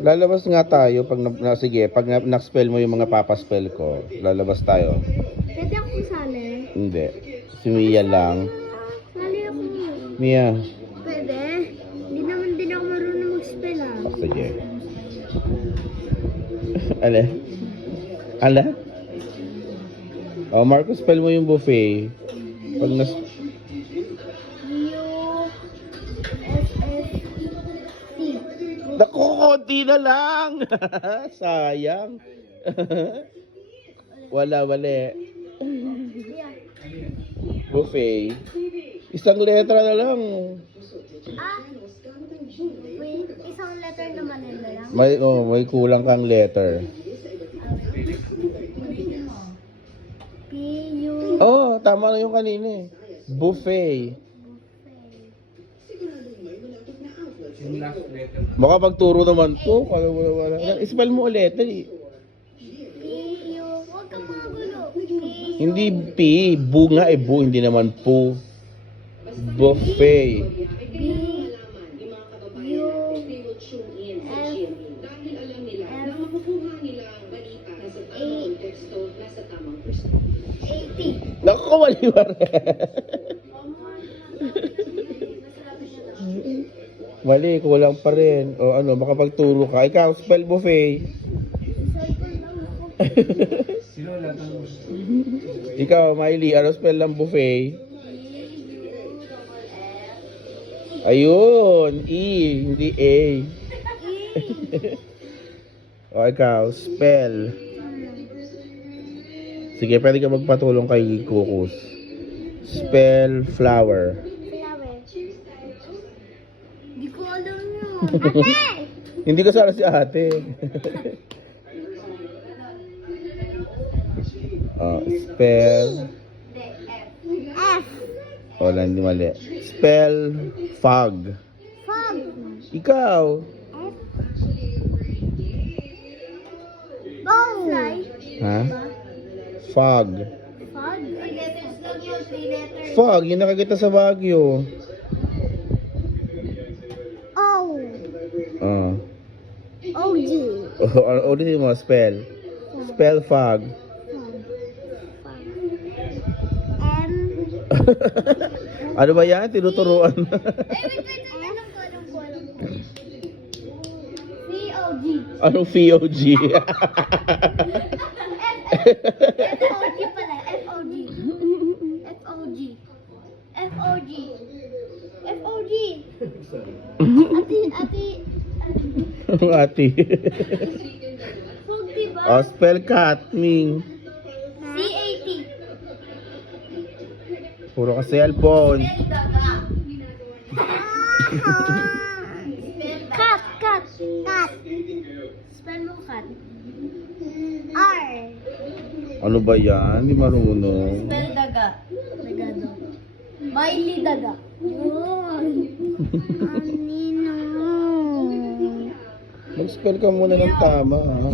Lalabas nga tayo pag sige, pag na-spell mo yung mga papaspell ko, lalabas tayo. Pwede akong sali? Hindi. Si Mia lang. Sali ako. Mia. Pwede? Hindi naman din ako marunong mag-spell ah. Sige. Ale? Ala? Oh, Marco, spell mo yung buffet. Pag nas... U-S-S-T. Naku, konti na lang! Sayang. Wala. Yeah. Buffet. Isang letra na lang. Ah, wait, isang letter naman nila lang. May kulang kang letter. P-U... Oh, tama na yung kanina eh. Buffet. Baka pagturo naman to. Wala. Spell mo ulit. Dali. P-U... Huwag kang mga gulo. P-U... Hindi P. Bu nga eh. Bu. Hindi naman pu. Buffet. Naku, mali ba rin? Mali, kulang pa rin. O ano, makapagturo ka. Ikaw, spell buffet. Ikaw, Miley, ano spell ng buffet? Ayun, E, hindi A. O ikaw, spell. Sige, pwede ka magpatulong kay Kukus. Spell flower. Flower. Hindi ko alam yun. Ate! Hindi ko sana si ate. Spell. F. Wala, hindi mali. Spell fog. Fog. Ikaw. F. Bow. Fly. Ha? Fog. Fog. 3 letters lang yun. 3 letters. Fog, yung nakakita sa Baguio. O. Oh. O-G. Ulitin mo, spell. Spell fog. M. Ano ba yan? Tinuturuan. Wait. Alam ko. C-O-G. Anong FOG? F-O-G pala. F-O-G. F-O-G. F-O-G. F-O-G. Ati. Ate. Fog, diba? Spell catming. C-A-T. Puro ka cellphone. Cat. Spell mo cat. R. Ano ba yan? Hindi marunong. Spell daga. Dagado. Miley daga. Yun. Anino. Mag-spell ka muna ng tama, ha?